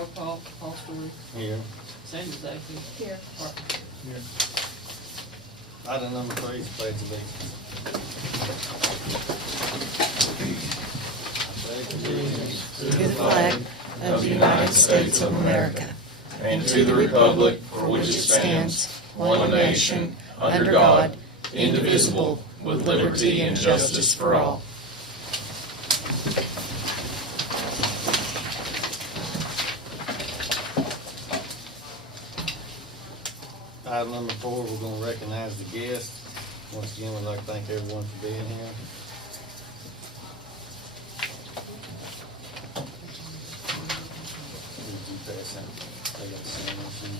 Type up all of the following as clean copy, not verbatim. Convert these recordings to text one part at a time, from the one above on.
Roll call, Paul Story, Here. Sandy Zachary. Here. Parker. Here. Item number 3 is pledge allegiance. To the flag of the United States of America and to the republic for which it stands, one nation, under God, indivisible, with liberty and justice for all. Item number 4, we're gonna recognize the guests. Once again, we'd like to thank everyone for being here. Did you pass that? They got the same issue.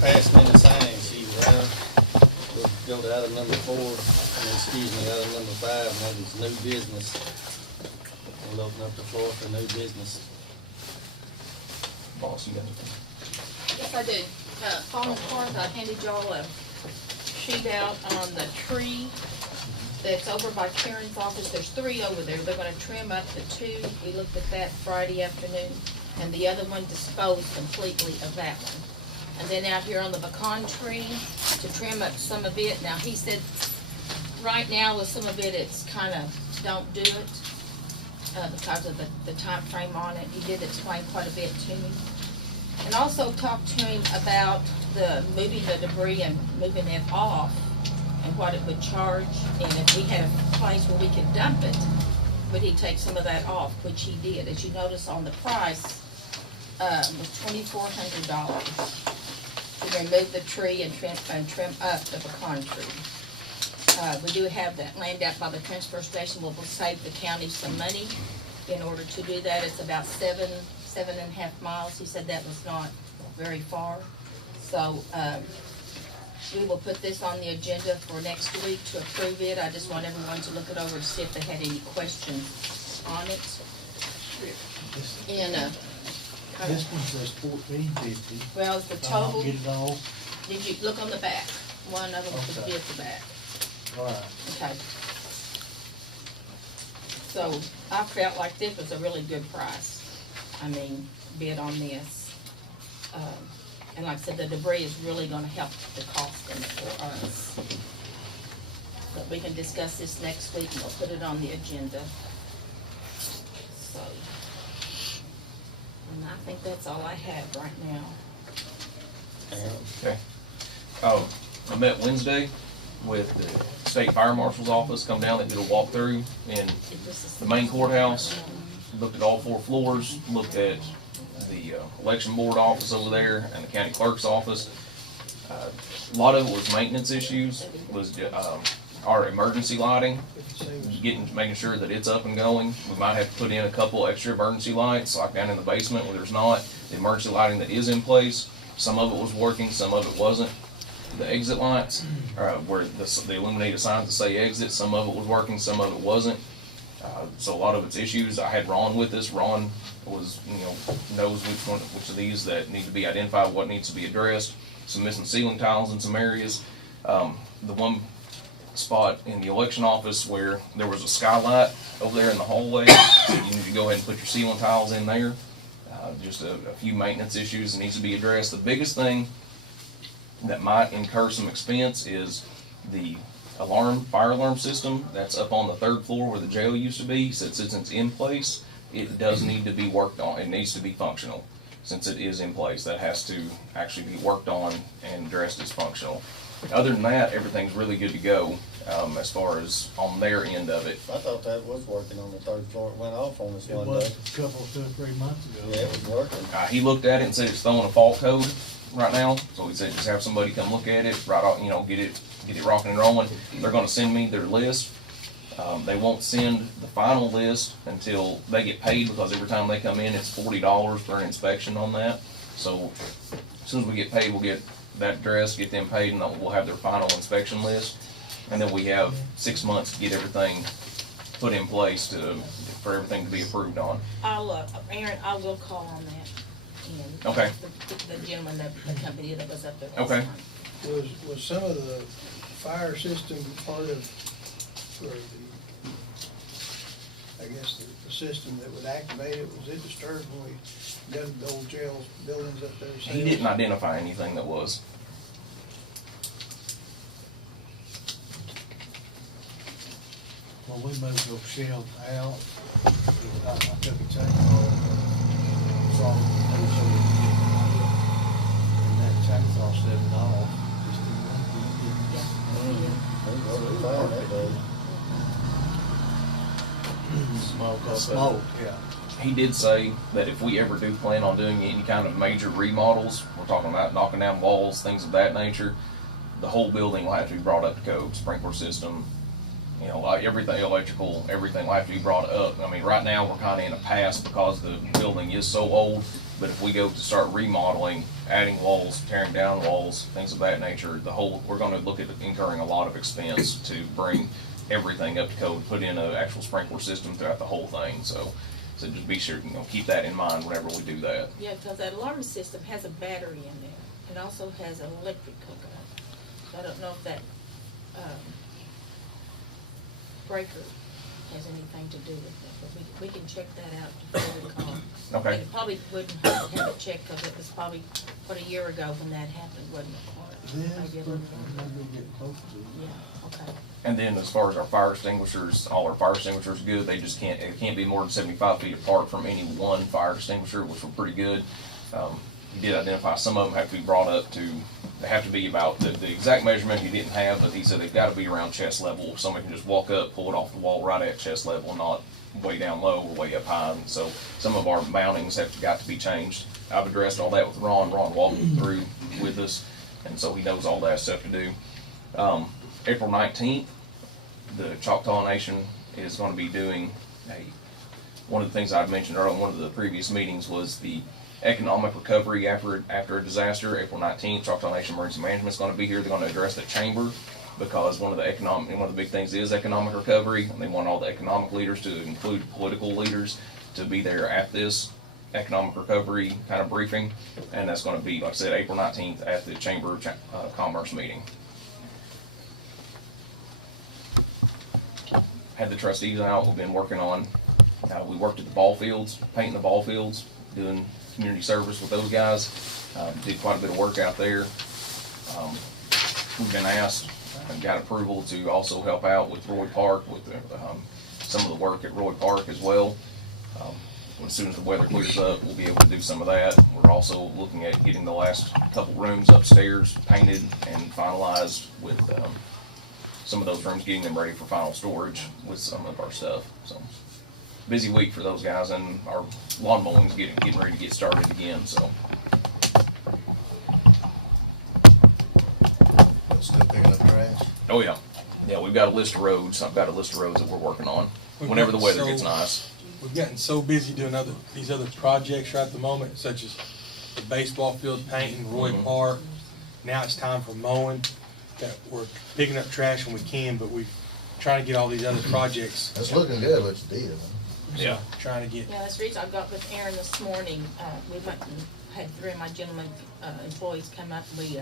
Passing in the signing sheet, right? We'll go to item number 4, excuse me, item number 5, and that is new business. We'll open up the floor for new business. Boss, you got it. Yes, I do. Following cars, I handed y'all a sheet out on the tree that's over by Karen's office. There's 3 over there. They're gonna trim up the 2. We looked at that Friday afternoon, and the other one disposed completely of that one. And then out here on the pecan tree, to trim up some of it. Now, he said, right now with some of it, it's kinda don't do it, because of the time frame on it. He did explain quite a bit to me. And also talked to him about moving the debris and moving it off and what it would charge. And if we had a place where we could dump it, would he take some of that off, which he did. As you notice on the price, was $2,400 to remove the tree and trim up the pecan tree. We do have that land out by the transfer station. We'll save the county some money in order to do that. It's about 7.5 miles. He said that was not very far. So, we will put this on the agenda for next week to approve it. I just want everyone to look it over to see if they had any questions on it. And, This one says $14.50. well, the If I don't total, get it all, did you look on the back? One of them should Okay. be at the back. all right. Okay. So I felt like this was a really good price. I mean, bid on this. And like I said, the debris is really gonna help the cost in it for us. But we can discuss this next week and we'll put it on the agenda. So, and I think that's all I have right now. Okay. I met Wednesday with the state fire marshal's office, come down, they did a walkthrough in the main courthouse, looked at all 4 floors, looked at the election board office over there and the county clerk's office. A lot of it was maintenance issues, was our emergency lighting, making sure that it's up and going. We might have to put in a couple extra emergency lights, like down in the basement where there's not. The emergency lighting that is in place, some of it was working, some of it wasn't. The exit lights, where the illuminated signs that say exit, some of it was working, some of it wasn't. So a lot of its issues. I had Ron with us. Ron was, knows which of these that need to be identified, what needs to be addressed. Some missing ceiling tiles in some areas. The one spot in the election office where there was a skylight over there in the hallway, so you need to go ahead and put your ceiling tiles in there. Just a few maintenance issues that needs to be addressed. The biggest thing that might incur some expense is the fire alarm system that's up on the 3rd floor where the jail used to be. Since it's in place, it does need to be worked on. It needs to be functional. Since it is in place, that has to actually be worked on and addressed as functional. Other than that, everything's really good to go as far as on their end of it. I thought that was working on the 3rd floor. It went off on us It one was day. a couple, 2 or 3 months ago. Yeah, it was working. He looked at it and said it's throwing a fault code right now. So he said just have somebody come look at it, right off, get it rocking and rolling. They're going to send me their list. They won't send the final list until they get paid, because every time they come in, it's $40 for an inspection on that. So as soon as we get paid, we'll get that addressed, get them paid, and then we'll have their final inspection list. And then we have 6 months to get everything put in place for everything to be approved on. Aaron, I will call on that. And Okay. The gentleman, the company that was up there. Okay. Was some of the fire system part of, or I guess the system that would activate it, was it disturbed when we dug the old jail buildings up there? He didn't identify anything that was. When we moved those shelves out, I took a chainsaw, saw them, so we could get it out. And that chainsaw set it off. Smoke, yeah. He did say that if we ever do plan on doing any kind of major remodels, we're talking about knocking down walls, things of that nature, the whole building will have to be brought up to code, sprinkler system, you know, like everything, electrical, everything will have to be brought up. I mean, right now, we're kinda in a pass because the building is so old, but if we go to start remodeling, adding walls, tearing down walls, things of that nature, we're gonna look at incurring a lot of expense to bring everything up to code, put in an actual sprinkler system throughout the whole thing, so just be sure, keep that in mind whenever we do that. Yeah, because that alarm system has a battery in there. It also has an electric hookup. So I don't know if that, breaker has anything to do with it, but we can check that out before we call. Okay. And it probably wouldn't hurt to have it checked, because it was probably, a year ago when that happened, wasn't it? Yes, Maybe a but little more. maybe we'll get close to it. Yeah, okay. And then as far as our fire extinguishers, all our fire extinguishers are good. They just it can't be more than 75 feet apart from any one fire extinguisher, which were pretty good. He did identify some of them have to be brought up to, they have to be about, the exact measurement he didn't have, but he said they've got to be around chest level. Somebody can just walk up, pull it off the wall right at chest level, not way down low or way up high. And so some of our mountings have got to be changed. I've addressed all that with Ron. Ron walked through with us, and so he knows all that stuff to do. April 19th, the Choctaw Nation is going to be doing one of the things I mentioned earlier in one of the previous meetings was the economic recovery after a disaster. April 19th, Choctaw Nation Emergency Management is going to be here. They're going to address the chamber because one of the big things is economic recovery, and they want all the economic leaders, to include political leaders, to be there at this economic recovery kind of briefing, and that's going to be, like I said, April 19th at the Chamber of Commerce meeting. Had the trustees out, we've been working on, we worked at the ball fields, painting the ball fields, doing community service with those guys. Did quite a bit of work out there. We've been asked and got approval to also help out with Roy Park, with some of the work at Roy Park as well. As soon as the weather clears up, we'll be able to do some of that. We're also looking at getting the last couple rooms upstairs painted and finalized with some of those rooms, getting them ready for final storage with some of our stuff. So busy week for those guys, and our lawn mowing's getting ready to get started again. So Still picking up trash? oh yeah, we've got a list of roads. I've got a list of roads that we're working on whenever the weather gets nice. We've gotten so busy doing these other projects right at the moment, such as the baseball field painting, Roy Park. Now it's time for mowing. That we're picking up trash when we can, but we're trying to get all these other projects. That's looking good, what you did. Yeah. Trying to get. Yeah, that's the reason I got with Aaron this morning. We went and had 3 of my gentlemen, employees come up, and we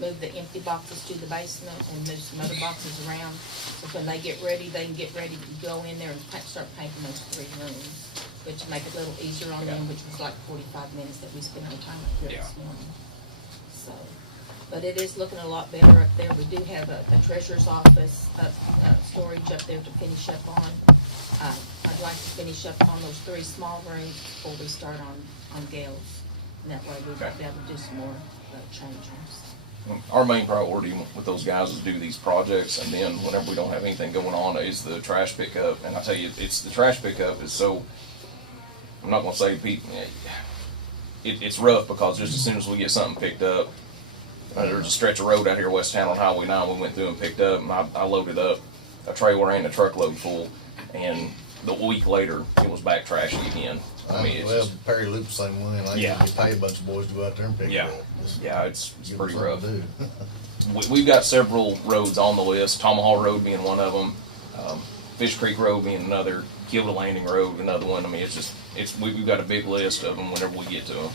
moved the empty boxes to the basement and moved some other boxes around. So when they get ready, they can get ready to go in there and start painting those 3 rooms, which make it a little easier on them, which was like 45 minutes that we spent on time up here this morning. So, but it is looking a lot better up there. We do have a treasurer's office, storage up there to finish up on. I'd like to finish up on those 3 small rooms before we start on Gales. And that way we'll be able to do some more change rooms. Our main priority with those guys is do these projects, and then whenever we don't have anything going on is the trash pickup. And I tell you, it's the trash pickup is so, I'm not gonna say it's rough, because just as soon as we get something picked up, there's a stretch of road out here west town on Highway 9 we went through and picked up, and I loaded up a trailer and a truckload full, and the week later it was back trashy again. I mean, it's Well, just, Perry Loop's the same way, like, Yeah. you pay a bunch of boys to go out there and pick it Yeah. up. Just it's give them pretty something rough. to do. We've got several roads on the list, Tomahawk Road being one of them. Fish Creek Road being another, Kilda Landing Road, another one. I mean, it's just, we've got a big list of them whenever we get to them.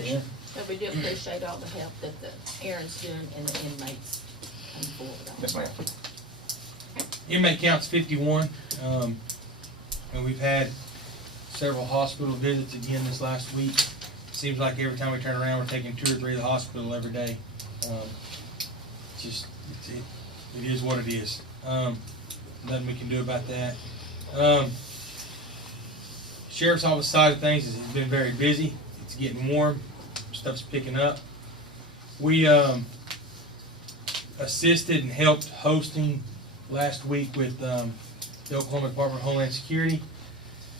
Yeah. But we do appreciate all the help that the Aaron's doing and the inmates come forward on. Yes, ma'am. Inmate count's 51, and we've had several hospital visits again this last week. Seems like every time we turn around, we're taking 2 or 3 to the hospital every day. It is what it is. Nothing we can do about that. Sheriff's office side of things has been very busy. It's getting warm. Stuff's picking up. We assisted and helped hosting last week with the Oklahoma Department of Homeland Security,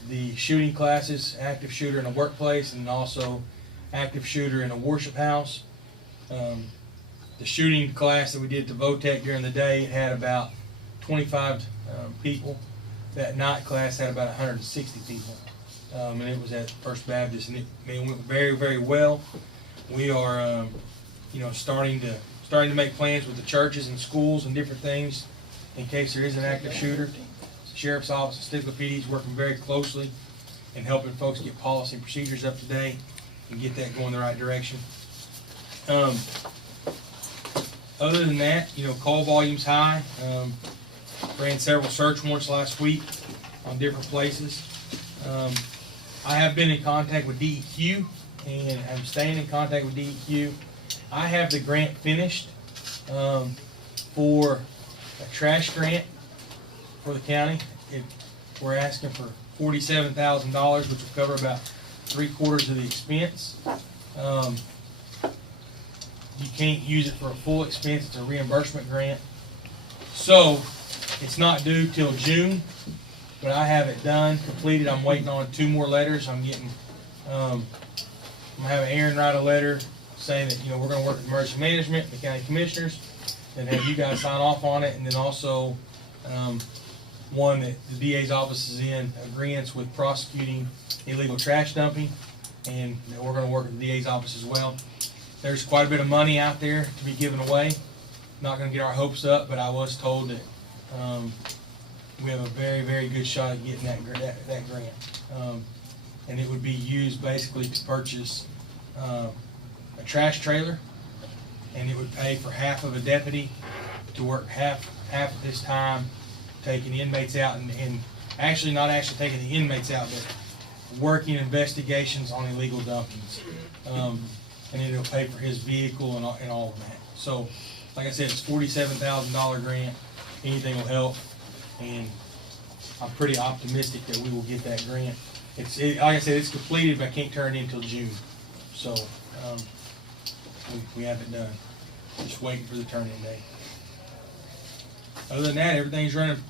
the shooting classes, active shooter in a workplace, and also active shooter in a worship house. The shooting class that we did at the VOTEC during the day had about 25 people. That night class had about 160 people, and it was at First Baptist, and it went very, very well. We are, starting to make plans with the churches and schools and different things in case there is an active shooter. The Sheriff's Office and Stigler PD is working very closely in helping folks get policy and procedures up to date and get that going the right direction. Other than that, call volume's high. Ran several search warrants last week on different places. I have been in contact with DEQ, and I'm staying in contact with DEQ. I have the grant finished for a trash grant for the county. We're asking for $47,000, which will cover about 3/4 of the expense. You can't use it for a full expense. It's a reimbursement grant. So it's not due till June, but I have it done, completed. I'm waiting on 2 more letters. I'm gonna have Aaron write a letter saying that, we're gonna work with emergency management, the county commissioners, and have you guys sign off on it. And then also, one that the DA's office is in agreement with prosecuting illegal trash dumping, and that we're gonna work with the DA's office as well. There's quite a bit of money out there to be given away. Not going to get our hopes up, but I was told that we have a very, very good shot at getting that grant. And it would be used basically to purchase a trash trailer, and it would pay for half of a deputy to work half of this time taking inmates out, and actually not actually taking the inmates out, but working investigations on illegal dumpings. And then it'll pay for his vehicle and all of that. So, like I said, it's $47,000 grant. Anything will help, and I'm pretty optimistic that we will get that grant. Like I said, it's completed, but I can't turn it in until June. So, we have it done. Just waiting for the turn-in day. Other than that, everything's running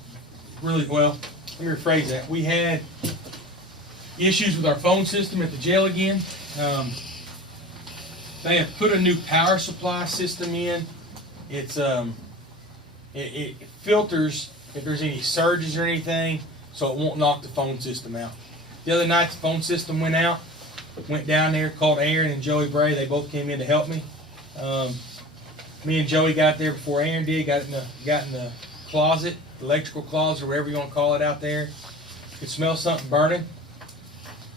really well. Let me rephrase that. We had issues with our phone system at the jail again. They have put a new power supply system in. It's it filters if there's any surges or anything, so it won't knock the phone system out. The other night the phone system went out. Went down there, called Aaron and Joey Bray. They both came in to help me. Me and Joey got there before Aaron did. Got in the closet, electrical closet, or whatever you want to call it out there. Could smell something burning.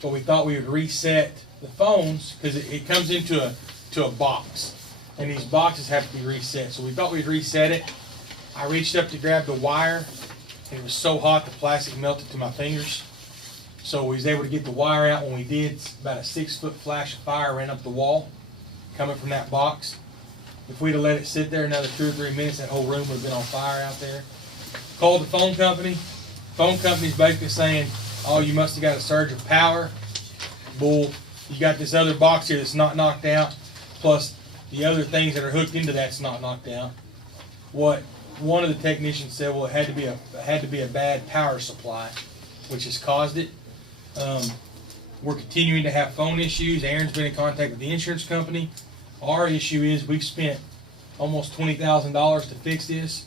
So we thought we would reset the phones because it comes into a box, and these boxes have to be reset. So we thought we'd reset it. I reached up to grab the wire, and it was so hot the plastic melted to my fingers. So we was able to get the wire out. When we did, about a 6-foot flash of fire ran up the wall coming from that box. If we'd have let it sit there another 2 or 3 minutes, that whole room would have been on fire out there. Called the phone company. Phone company's basically saying, oh, you must have got a surge of power. Bull. You got this other box here that's not knocked out, plus the other things that are hooked into that's not knocked out. What one of the technicians said, well, it had to be a bad power supply, which has caused it. We're continuing to have phone issues. Aaron's been in contact with the insurance company. Our issue is we've spent almost $20,000 to fix this.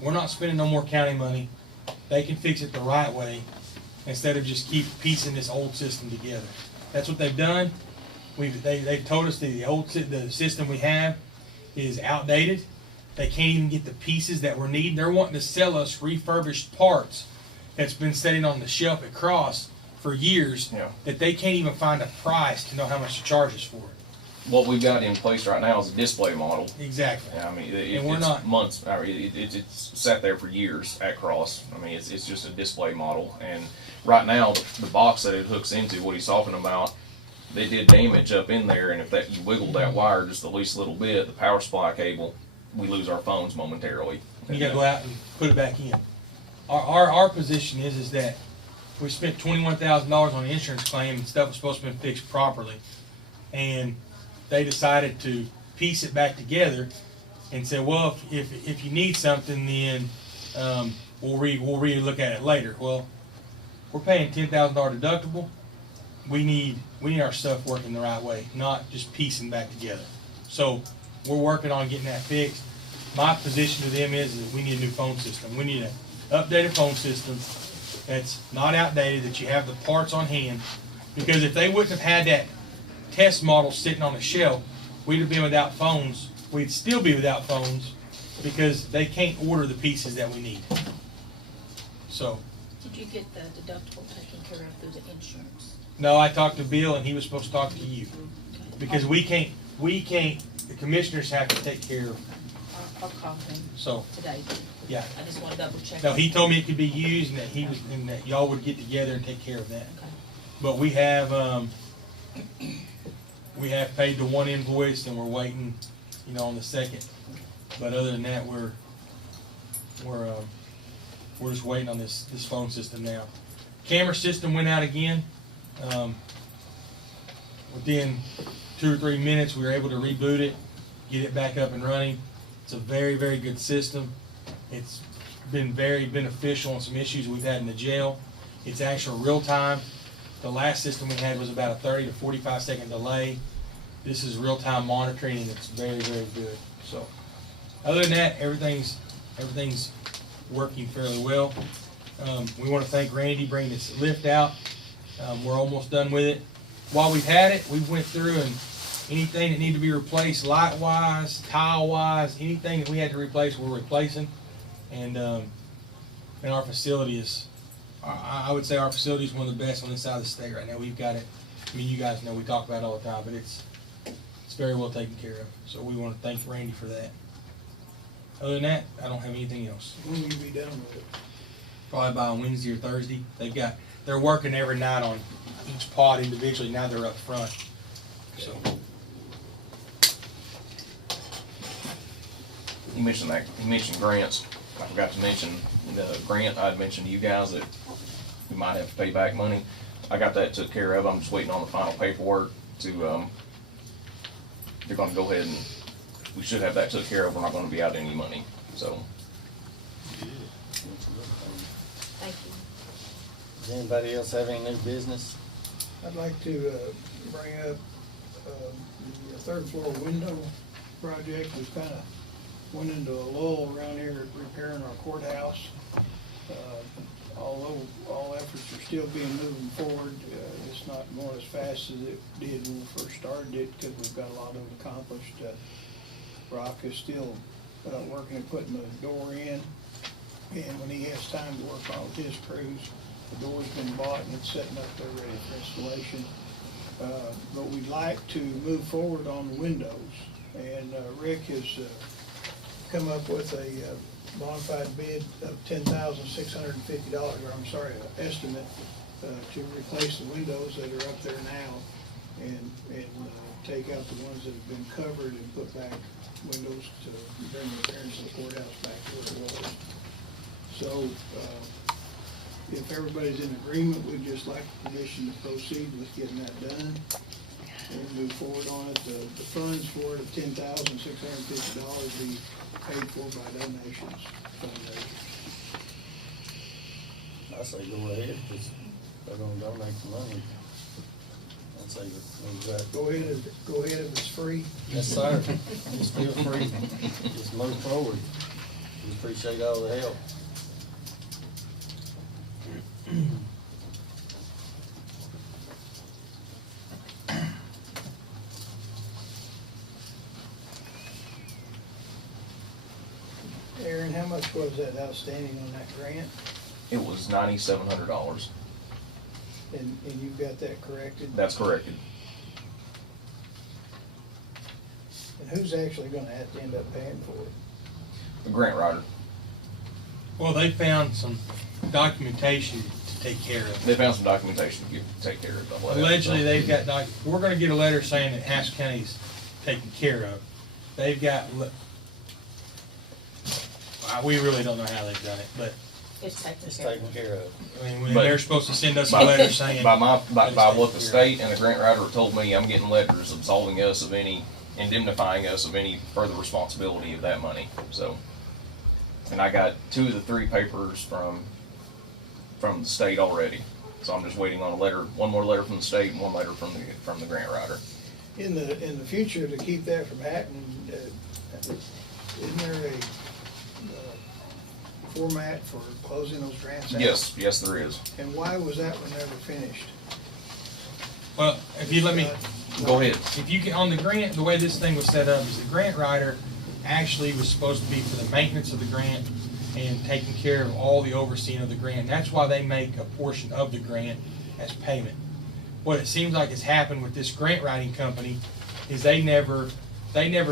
We're not spending no more county money. They can fix it the right way instead of just keep piecing this old system together. That's what they've done. They've told us the system we have is outdated. They can't even get the pieces that we're needing. They're wanting to sell us refurbished parts that's been sitting on the shelf at Cross for years, Yeah. that they can't even find a price to know how much to charge us for it. What we've got in place right now is a display model. Exactly. I mean, And we're it's not- months, or it's sat there for years at Cross. I mean, it's just a display model. And right now, the box that it hooks into, what he's talking about, they did damage up in there, and if that you wiggle that wire just the least little bit, the power supply cable, we lose our phones momentarily. You gotta go out and put it back in. Our position is that we spent $21,000 on an insurance claim and stuff was supposed to be fixed properly. And they decided to piece it back together and said, well, if you need something, then we'll re-look at it later. Well, we're paying $10,000 deductible. We need our stuff working the right way, not just piecing back together. So we're working on getting that fixed. My position to them is that we need a new phone system. We need an updated phone system that's not outdated, that you have the parts on hand. Because if they wouldn't have had that test model sitting on the shelf, we'd have been without phones. We'd still be without phones because they can't order the pieces that we need. So, Did you get the deductible taken care of through the insurance? no, I talked to Bill and he was supposed to talk to you. Because we can't, the commissioners have to take care of, I'll call him so, today. yeah. I just want to double check. No, he told me it could be used and that y'all would get together and take care of that. Okay. But we have paid the one invoice and we're waiting, on the second. But other than that, we're just waiting on this phone system now. Camera system went out again. Within 2 or 3 minutes, we were able to reboot it, get it back up and running. It's a very, very good system. It's been very beneficial on some issues we've had in the jail. It's actual real time. The last system we had was about a 30 to 45 second delay. This is real time monitoring and it's very, very good. So, other than that, everything's working fairly well. We want to thank Randy bringing this lift out. We're almost done with it. While we've had it, we went through and anything that needed to be replaced, light-wise, tile-wise, anything that we had to replace, we're replacing. And our facility is, I would say our facility is one of the best on this side of the state right now. We've got it, I mean, you guys know we talk about it all the time, but it's very well taken care of. So we want to thank Randy for that. Other than that, I don't have anything else. When will you be done with it? Probably by Wednesday or Thursday. They're working every night on each pod individually. Now they're up front. So. You mentioned that. You mentioned grants. I forgot to mention the grant I had mentioned to you guys that we might have to pay back money. I got that took care of. I'm just waiting on the final paperwork to. They're going to go ahead and we should have that took care of. We're not going to be out any money. So. Thank you. Does anybody else have any new business? I'd like to bring up the third floor window project. We've kind of went into a lull around here repairing our courthouse. Although all efforts are still being moving forward, it's not going as fast as it did when we first started it because we've got a lot of it accomplished. Rock is still working and putting the door in, and when he has time to work on with his crews, the door's been bought and it's sitting up there ready for installation. But we'd like to move forward on the windows, and Rick has come up with a bona fide bid of $10,650, or I'm sorry, an estimate to replace the windows that are up there now and take out the ones that have been covered and put back windows to bring the appearance of the courthouse back to where it was. So if everybody's in agreement, we'd just like permission to proceed with getting that done and move forward on it. The funds for it of $10,650 be paid for by donations, fundraisers. I say go ahead, because they're gonna donate the money. I'd say Go ahead if it's free. yes, sir. Just feel free. Just move forward. We appreciate all the help. What was that outstanding on that grant? It was $9,700. And you've got that corrected? That's corrected. And who's actually gonna have to end up paying for it? The grant writer. Well, they found some documentation to take care of. They found some documentation to take care of. Allegedly, they've got we're gonna get a letter saying that Haskell County's taken care of. They've got, we really don't know how they've done it, but, It's taken It's care of. taken care of. I mean, But- they're supposed to send us a letter saying. By that what the it's taken state and the grant writer told me, I'm getting letters absolving us of any, indemnifying us of any further responsibility of that money, so. And I got 2 of the 3 papers from the state already, so I'm just waiting on a letter, one more letter from the state and one letter from the grant writer. In the future, to keep that from happening, isn't there a format for closing those grants out? Yes, there is. And why was that one never finished? Well, if you let me, Go ahead. if you can, on the grant, the way this thing was set up is the grant writer actually was supposed to be for the maintenance of the grant and taking care of all the overseeing of the grant. That's why they make a portion of the grant as payment. What it seems like has happened with this grant writing company is they never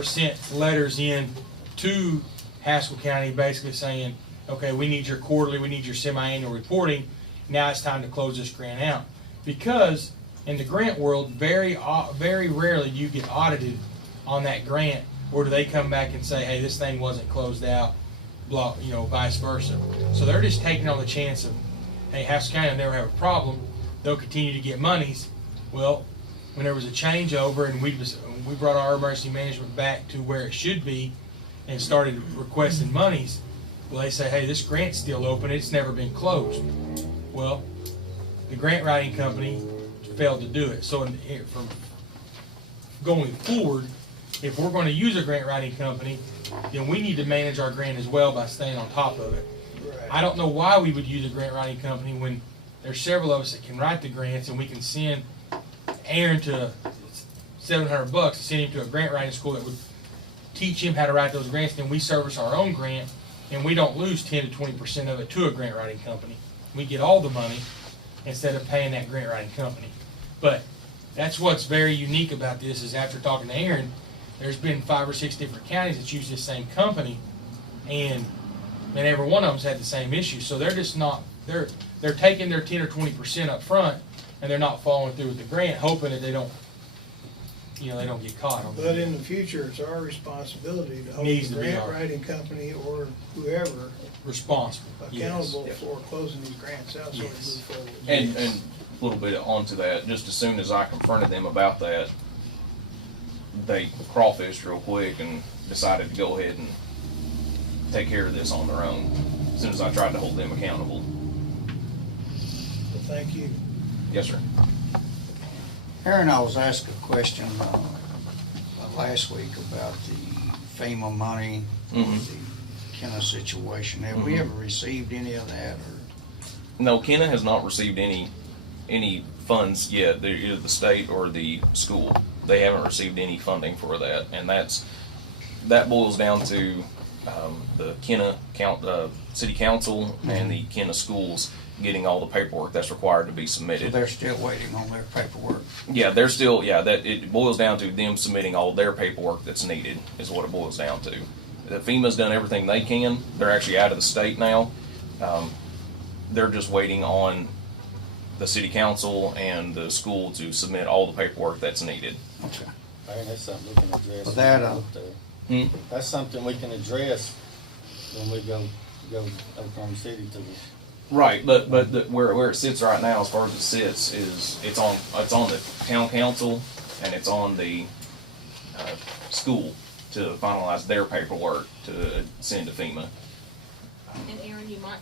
sent letters in to Haskell County basically saying, okay, we need your quarterly, we need your semi-annual reporting, now it's time to close this grant out. Because in the grant world, very rarely do you get audited on that grant, or do they come back and say, hey, this thing wasn't closed out, blah, vice versa. So they're just taking on the chance of, hey, Haskell County will never have a problem, they'll continue to get monies. Well, when there was a changeover and we brought our emergency management back to where it should be and started requesting monies, well, they say, hey, this grant's still open, it's never been closed. Well, the grant writing company failed to do it. So from going forward, if we're going to use a grant writing company, then we need to manage our grant as well by staying on top of it. Right. I don't know why we would use a grant writing company when there's several of us that can write the grants and we can send Aaron to $700 to send him to a grant writing school that would teach him how to write those grants, then we service our own grant and we don't lose 10 to 20% of it to a grant writing company. We get all the money instead of paying that grant writing company. But that's what's very unique about this is after talking to Aaron, there's been 5 or 6 different counties that use this same company, and every one of them's had the same issue. So they're just not, they're taking their 10 or 20% up front, and they're not following through with the grant, hoping that they don't get caught on But it. in the future, it's our responsibility to hold Needs the to be grant our- writing company or whoever Responsible, yes. accountable for closing these grants out so we Yes. move forward. And a little bit onto that, just as soon as I confronted them about that, they crawfished real quick and decided to go ahead and take care of this on their own, as soon as I tried to hold them accountable. Well, thank you. Yes, sir. Aaron, I was asked a question last week about the FEMA money, Mhm. the Kenna situation. Have we Mhm. ever received any of that? Or No, Kenna has not received any funds yet, either the state or the school. They haven't received any funding for that, and that boils down to the Kenna city council and the Kenna schools getting all the paperwork that's required to be so submitted. they're still waiting on their paperwork? Yeah, they're still, that it boils down to them submitting all their paperwork that's needed, is what it boils down to. The FEMA's done everything they can. They're actually out of the state now. They're just waiting on the city council and the school to submit all the paperwork that's needed. Okay. I think that's something we can address. Well, that, when we go up there. Hmm? That's something we can address when we go Oklahoma City to the. Right, but where it sits right now, as far as it sits, is it's on the town council and it's on the school to finalize their paperwork to send to FEMA. And Aaron, you might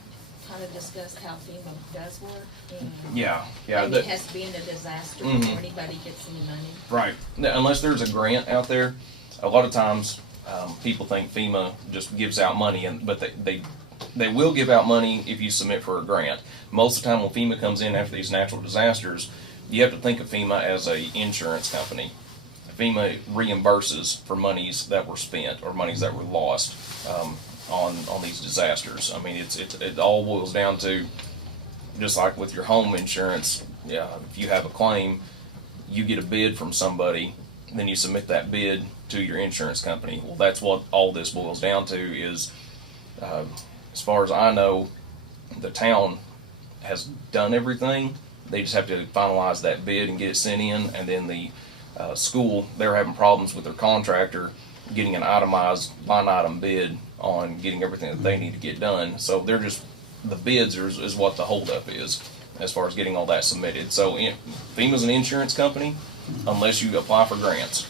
kind of discuss how FEMA does work. And Yeah. maybe it has to be in a disaster Mhm. before anybody gets any money. Right. Now, unless there's a grant out there, a lot of times people think FEMA just gives out money, but they will give out money if you submit for a grant. Most of the time when FEMA comes in after these natural disasters, you have to think of FEMA as a insurance company. FEMA reimburses for monies that were spent or monies that were lost. on these disasters. I mean, it all boils down to, just like with your home insurance, yeah, if you have a claim, you get a bid from somebody, then you submit that bid to your insurance company. Well, that's what all this boils down to is, as far as I know, the town has done everything. They just have to finalize that bid and get it sent in, and then the school, they're having problems with their contractor getting an itemized line item bid on getting everything that they need to get done. So they're just, the bids is what the holdup is as far as getting all that submitted. So FEMA's an insurance company unless you apply for grants.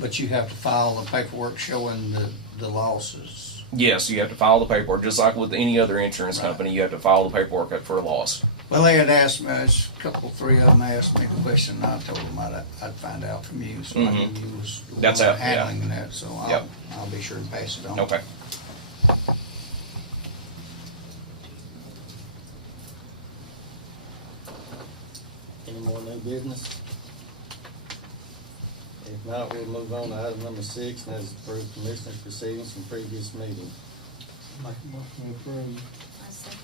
But you have to file the paperwork showing the losses. Yes, you have to file the paperwork, just like with any other insurance company, you have to file the paperwork for a loss. Well, they had asked me, there's a couple, three of them asked me the question, and I told them I'd find out from you, so I knew you was the That's one out, yeah. handling that, so Yep. I'll be sure and pass it on. Okay. Any more new business? If not, we'll move on to item number 6, and that is approved commissioners' proceedings from previous meeting. Make a motion to approve. I second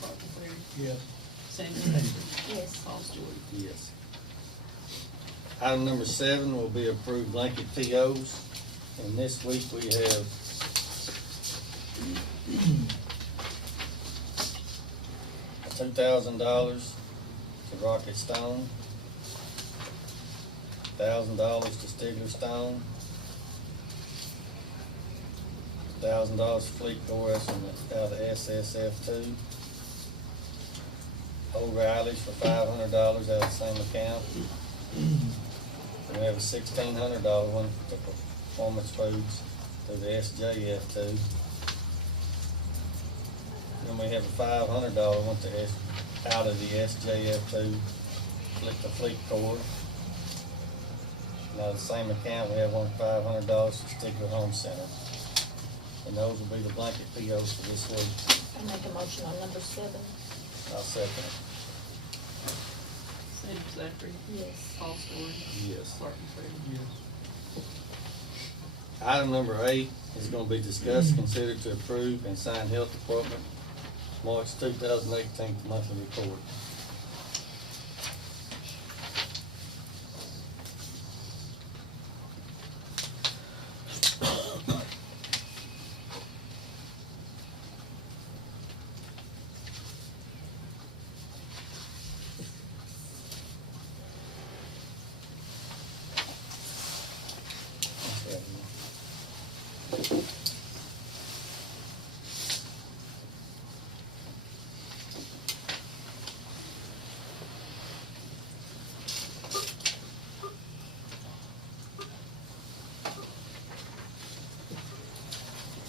Martin Boyd, Yes. Sandy Jeffrey, it. Yes. Paul Stewart. Yes. Item number 7 will be approved blanket POs, and this week we have $2,000 to Rocket Stone, $1,000 to Stigler Stone, $1,000 to Fleet Corps out of SSF2, O'Reilly's for $500 out of the same account. We have a $1,600 one to Performance Foods through the SJF2. Then we have a $500 one out of the SJF2 to Fleet Corps. Now the same account, we have one $500 for Stigler Home Center. And those will be the blanket POs for this week. I make a motion on number 7. I'll second it. Sandy Jeffrey, Yes. Paul Stewart, Yes. Martin Boyd. Yes. Item number 8 is gonna be discussed, considered to approve and sign Health Department March 2018 monthly report.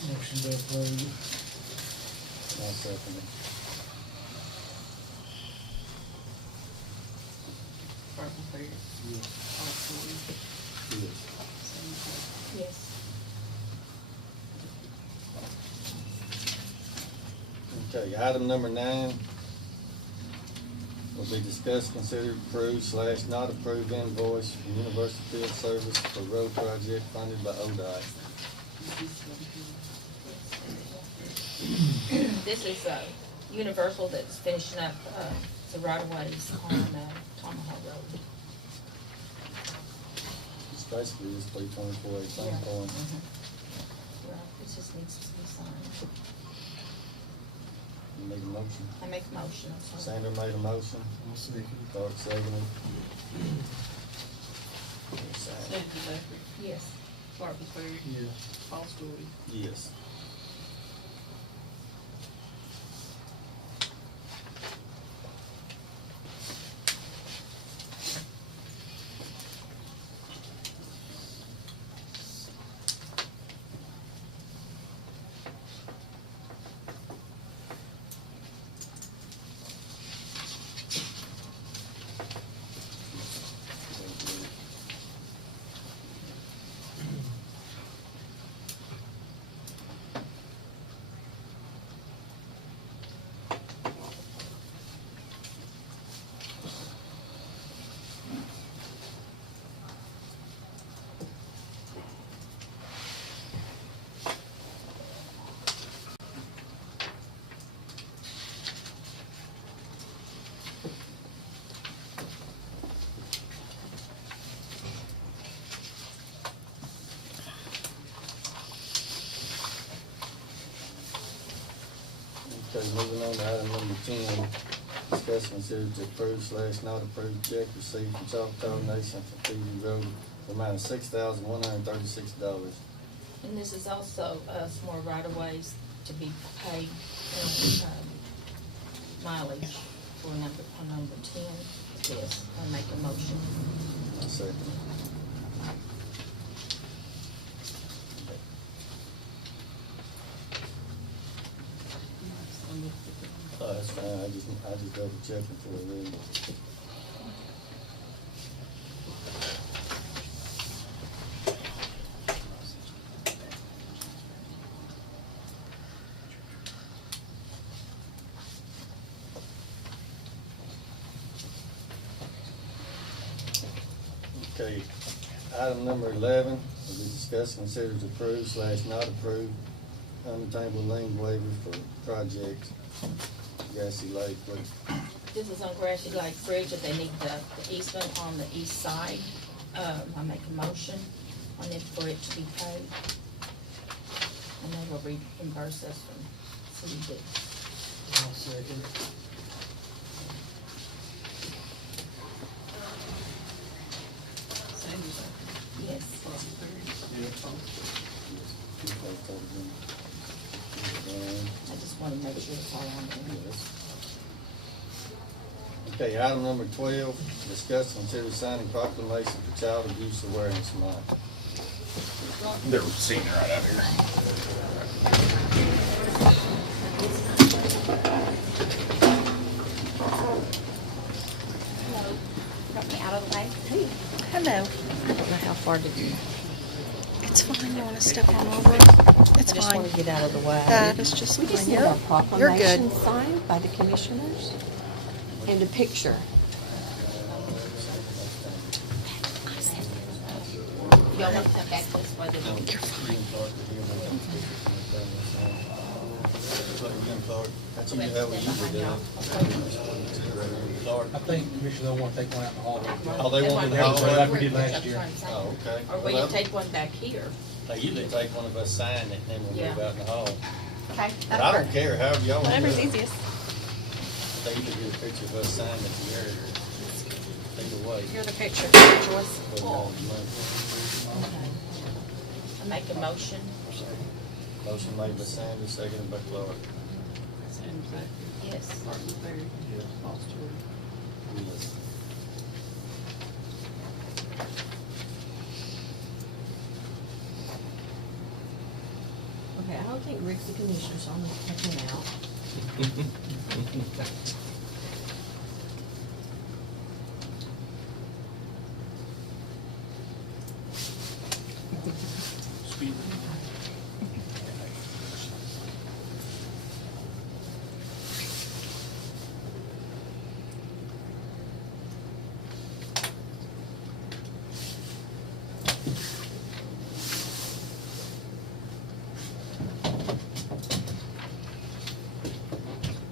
Motion to approve. I'll second it. Martin Boyd, Yes. Paul Stewart, Yes. Sandy Jeffrey. Yes. Okay, item number 9 will be discussed, considered, approved / not approved invoice from Universal Field Service for road project funded by ODOT. This is Universal that's finishing up the right-of-ways on Tomahawk Road. It's basically just 324.18 Yeah. point. Right, it just needs to be signed. You need a motion? I make a motion, I'm sorry. Sandra made a motion, I'll second. Clark seconded. Sign. Sandy Jeffrey, Yes. Martin Boyd, Yes. Paul Stewart. Yes. Okay, moving on to item number 10, discuss consider to approve / not approve check received from Choctaw Nation for Phoebe Road, the amount of $6,136. And this is also, some more right-of-ways to be paid, mileage for number 10. Yes, I make a motion. I'll second. Oh, that's fine, I just double checking before I read it. Okay, item number 11, will be discussed, consider to approve / not approve unobtainable lien waiver for project Grassy Lake. This is on Grassy Lake Bridge, that they need the easement on the east side. I make a motion on it for it to be paid. And they will reimburse us from CDD. I'll second. Sanders, Yes. I just want to make sure it's all on there. Okay, item number 12, discuss and consider signing proclamation for Child Abuse Awareness Month. They're sitting right out here. Hello. Got me out of the way. Hello. I don't know how far did you? It's fine. You want to step on over? It's I just fine. want to get out of the way. That is just We just fine. need our You're proclamation good. signed by the commissioners and a picture. Y'all want to come back this way? You're fine. That's usually how we usually do it. I think Commissioner, they'll want to take one out in the hallway. Oh, they want in the hallway? Like we did That's last year. what I'm saying. Oh, okay. Or will you take one back here? They usually take one of us, sign it, and then we'll move Yeah. out in the hall. Okay. But I don't care, however y'all want to do Whatever's it. easiest. They usually get a picture of us signing it here. Either way. You're the picture, Joyce. I make a motion. Motion made by Sanders, seconded by Clark. Sanders, Yes. Martin Berry, Foster. Yes. Okay, I don't think Rick's the commissioner, so I'm gonna take him out.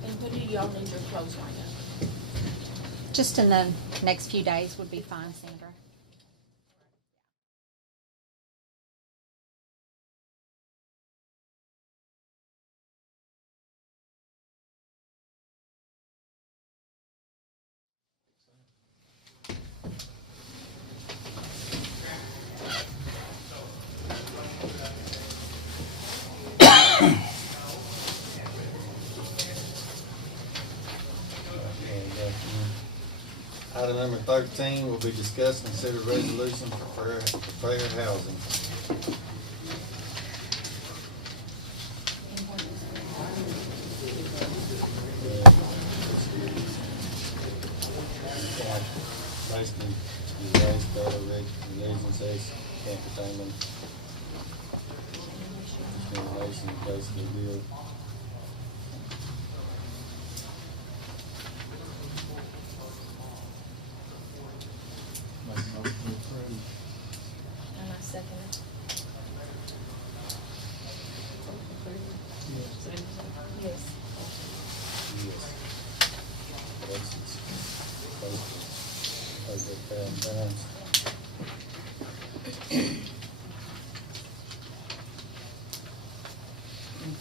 And when do y'all need your clothes lined up? Just in the next few days would be fine, Sandra. Item number 13 will be discussed and consider resolution for fair housing. Basically, the raised color, religion, sex, entertainment, discrimination, basically deal. And I second it. Sanders, Yes. Yes. That's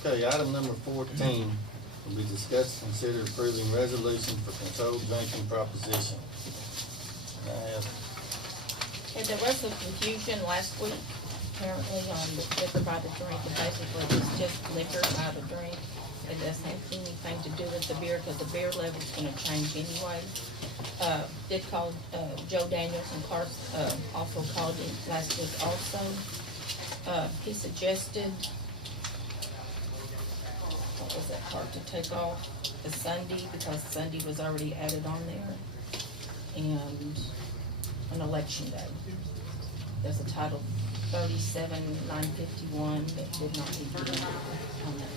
Okay, item number 14, will be discussed and consider approving resolution for controlled drinking proposition. I have, And there was some confusion last week, apparently, on the liquor by the drink, and basically it's just liquor by the drink. It doesn't have anything to do with the beer, because the beer level's gonna change anyway. Did call, Joe Daniels and Clark, also called him last week also. He suggested, what was that part, to take off the Sunday, because Sunday was already added on there, and an election day. There's a title 37-951 that did not need to be on that.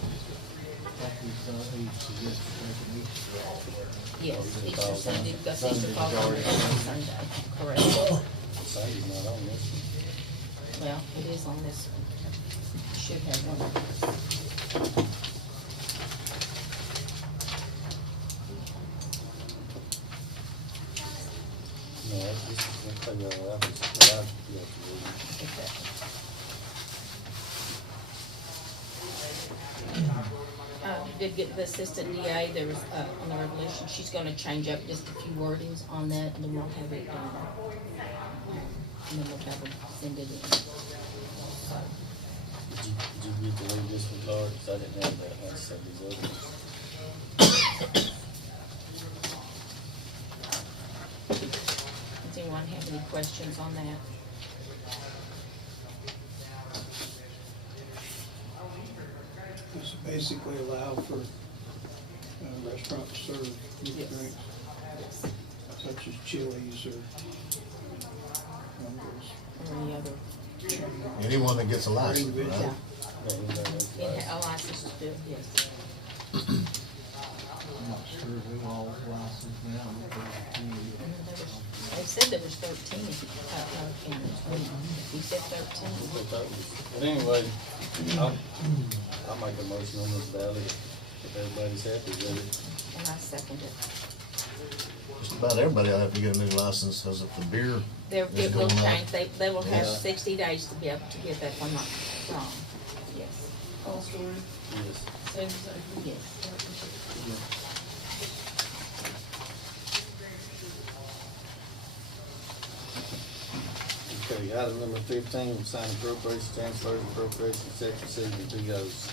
Yes, Easter Sunday, because Easter falls on Sunday, correct. Sunday's not on this one. Well, it is on this one. Should have one. No, this is, I'll tell you what, I was, Did get the assistant DA, there was, on the resolution, she's gonna change up just a few wordings on that, and then we'll have it done. And then we'll have her send it in. So, Did you get to leave this one, Clark? 'Cause I didn't have that, I just had these others. does anyone have any questions on that? This basically allow for restaurants to serve meat Yes. drinks, such as Chili's or Rumbles. Or any other, Anyone that gets a license, yeah, right? Yeah, you know, that's yeah, nice. a license to do it, yes. I'm not sure who all is licensed now. They said there was 13, counties. We said 13. But anyway, I'll make a motion on this ballot if everybody's happy with it. And I second it. Just about everybody will have to get a new license, because if the beer It is will going up. change, they will have Yeah. 60 days to be able to get that, if I'm not wrong. Yes. Yes. Yes. Okay, item number 15, sign appropriation, transfers, appropriation, check received, and POs.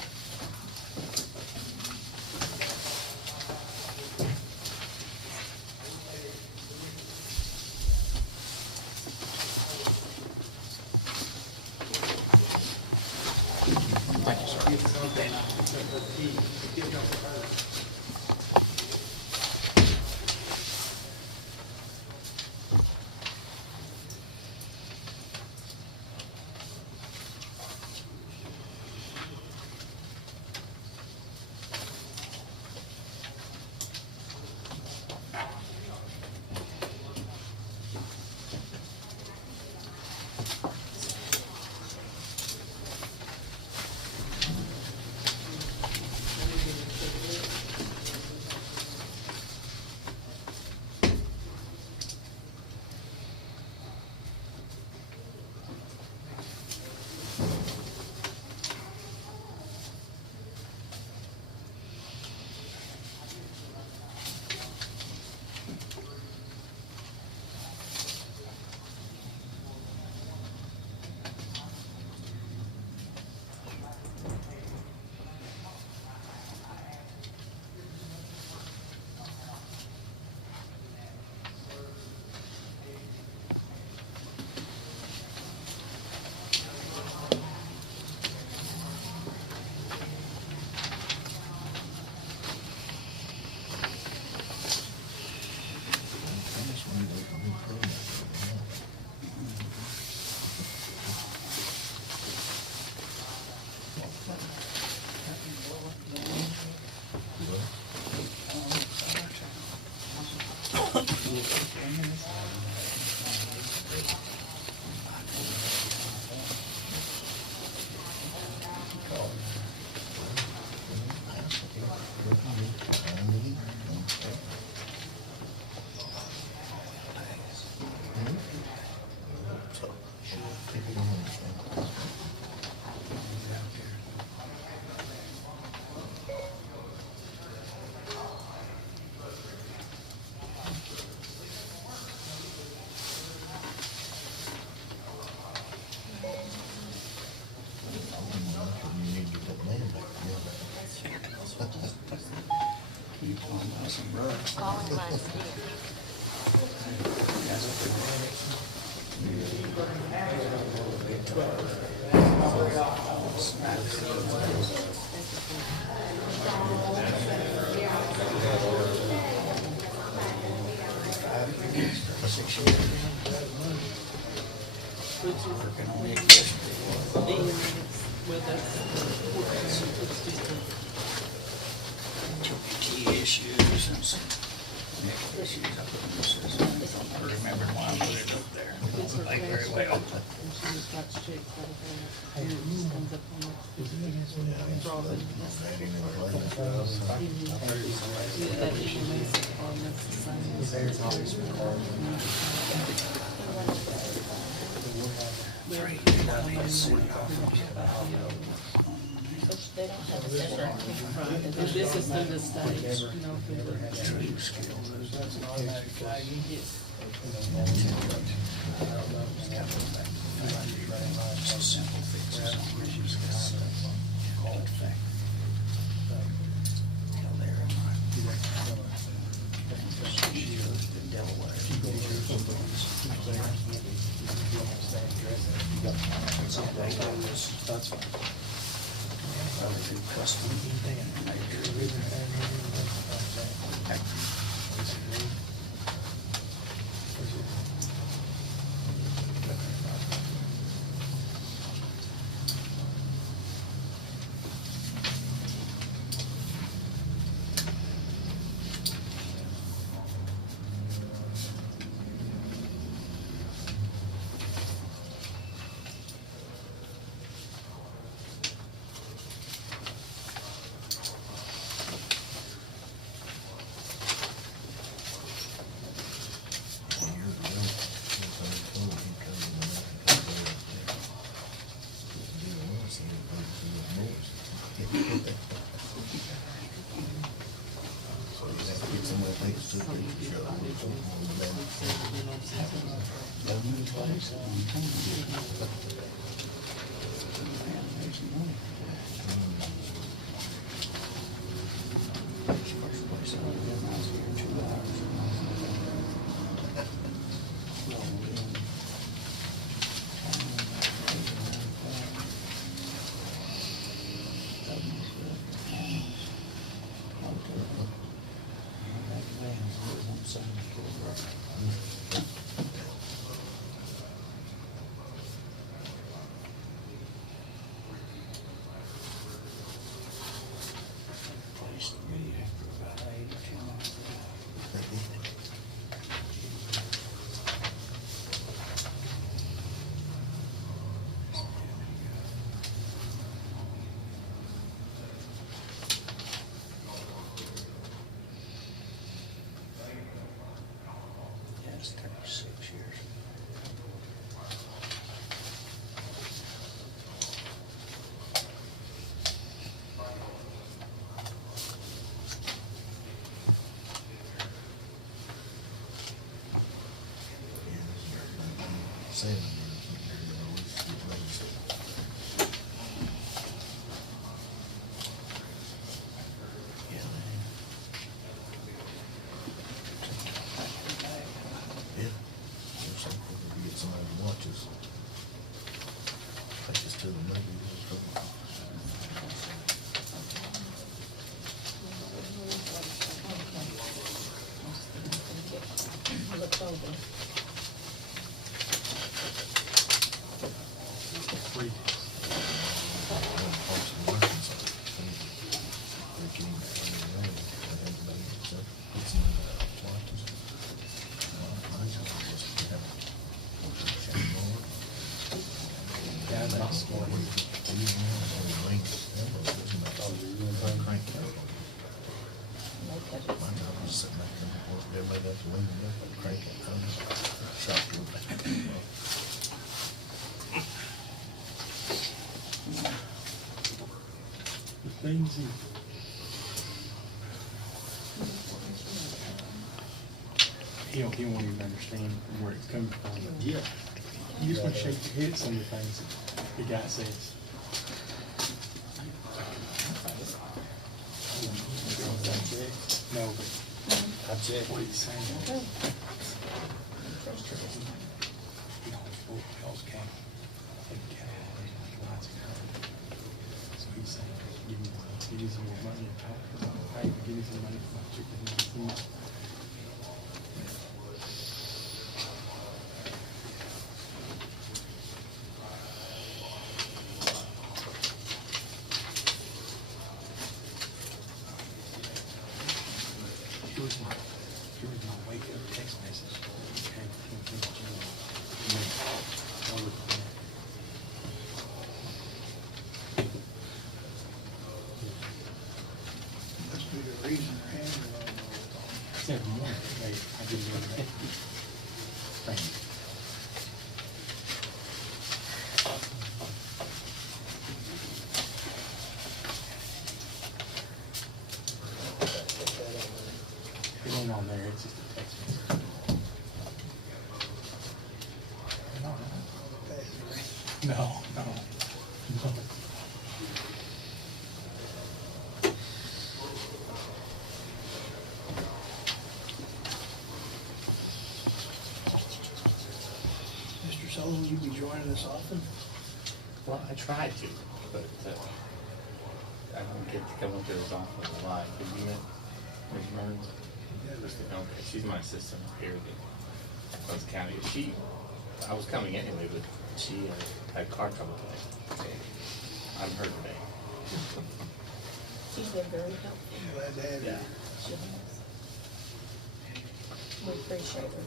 6 years. Working on it yesterday. Well, Key issues and some nickel issues. I put in the system. I remembered why I put it up there. It wasn't like very well. They don't have a separate. this is through the state, True skills. That's an automatic flagging. Just simple fixes on issues. Call it fact. Hell, there in my Delaware. That's fine. Custom. Yes, 36 years. Look over. Crazy. He won't even understand where it's coming from. Yeah. You just want to shake your head some of the things that the guy says. No, but I checked. what he's saying. So he's saying, give me some more money. Hey, give me some money for my chicken. Thank you. It ain't on there, it's just a text message. No, no, no. Mr. Sullivan, you be joining us often? Well, I tried to, but I don't get to come up there as often as I like. Have you met Ms. Burns? Okay, she's my assistant up here at Close County. I was coming anyway, but she had car trouble today. I'm her today. She's been very helpful. Glad to have you. Yeah. She has. We appreciate her.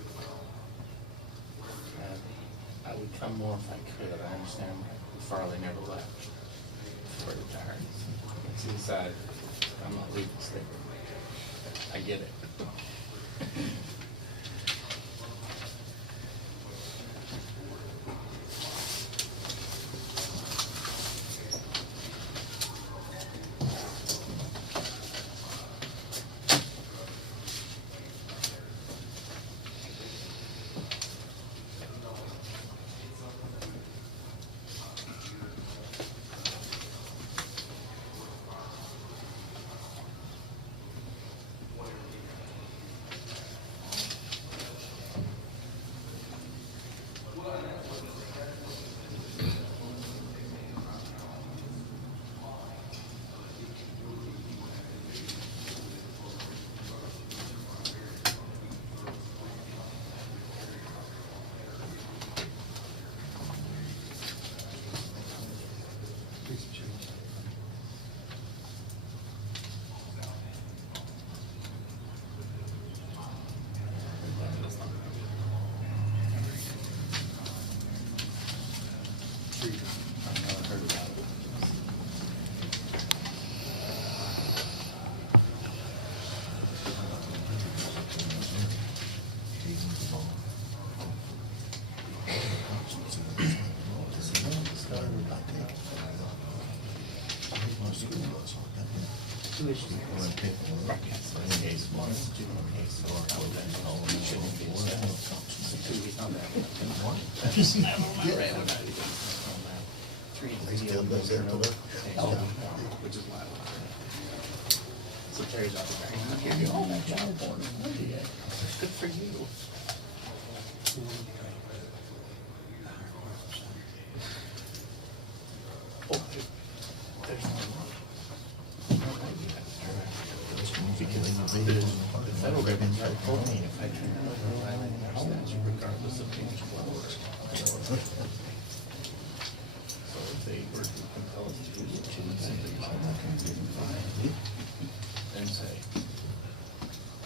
I would come more if I could. I understand Farley never left before he retired. She decided, I'm not leaving Stigler. I get it. Two issues. Right, yes, in this case, one is a juvenile case, or I would then call him, shouldn't be accepted. So two, he's not that. That's never my red one. Three, They still does that to her? which is why. So Terry's out there, I'm here doing all that job for him. Good for you. Oh, there's one. The federal government's right for me if I turn out a violating our statute regardless of which flowers. So if they were to compel us to use it, she would simply call that confusing fine and say,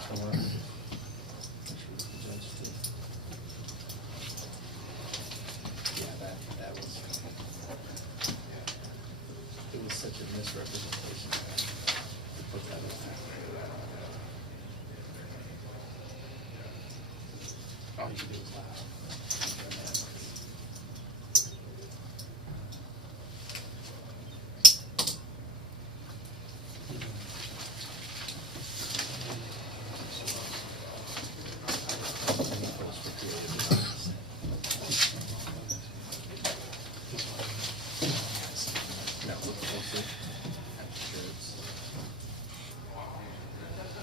come on. Which was the judge too. Yeah, that was, it was such a misrepresentation to put that in there. All you do is laugh. Now look closer at the shirts.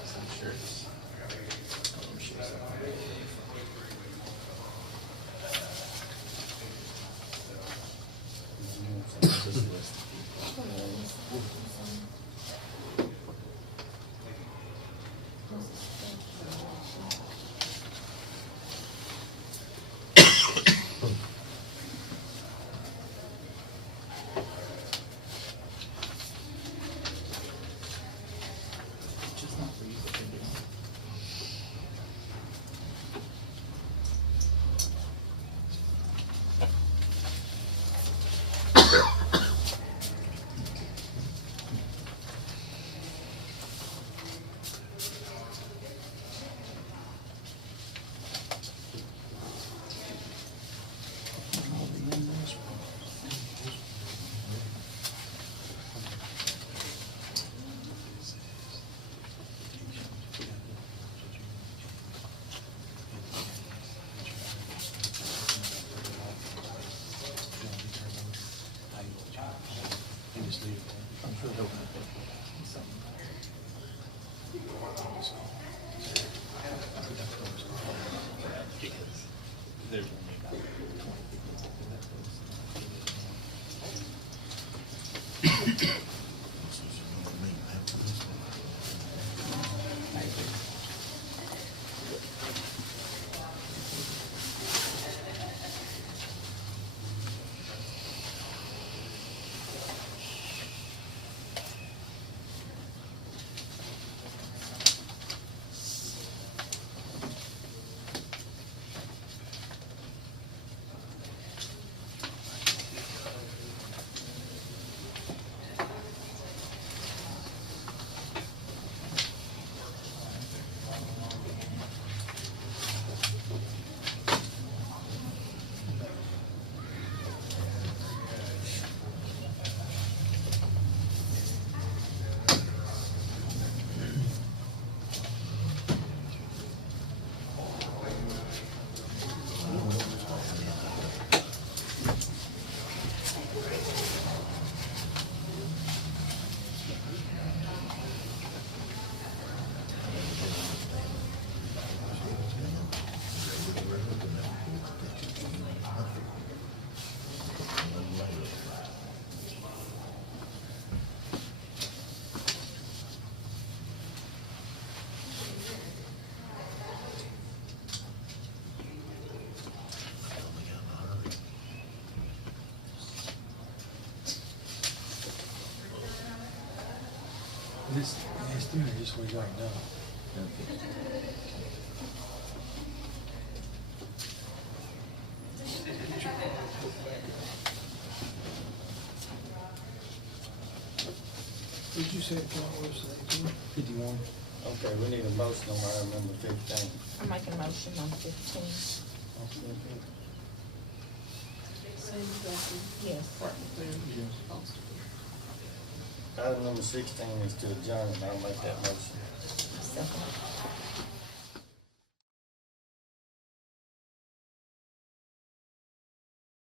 Some shirts. Oh, let me show you something. There's only about 20 people in that post. It's doing it just what you already know. Did you say it was 18? 51. Okay, we need a motion on item number 15. I'm making a motion on 15. Sandy Duncan, Yes. Martin Boone, Foster. Item number 16 is to adjourn, and I'll make that motion. Second.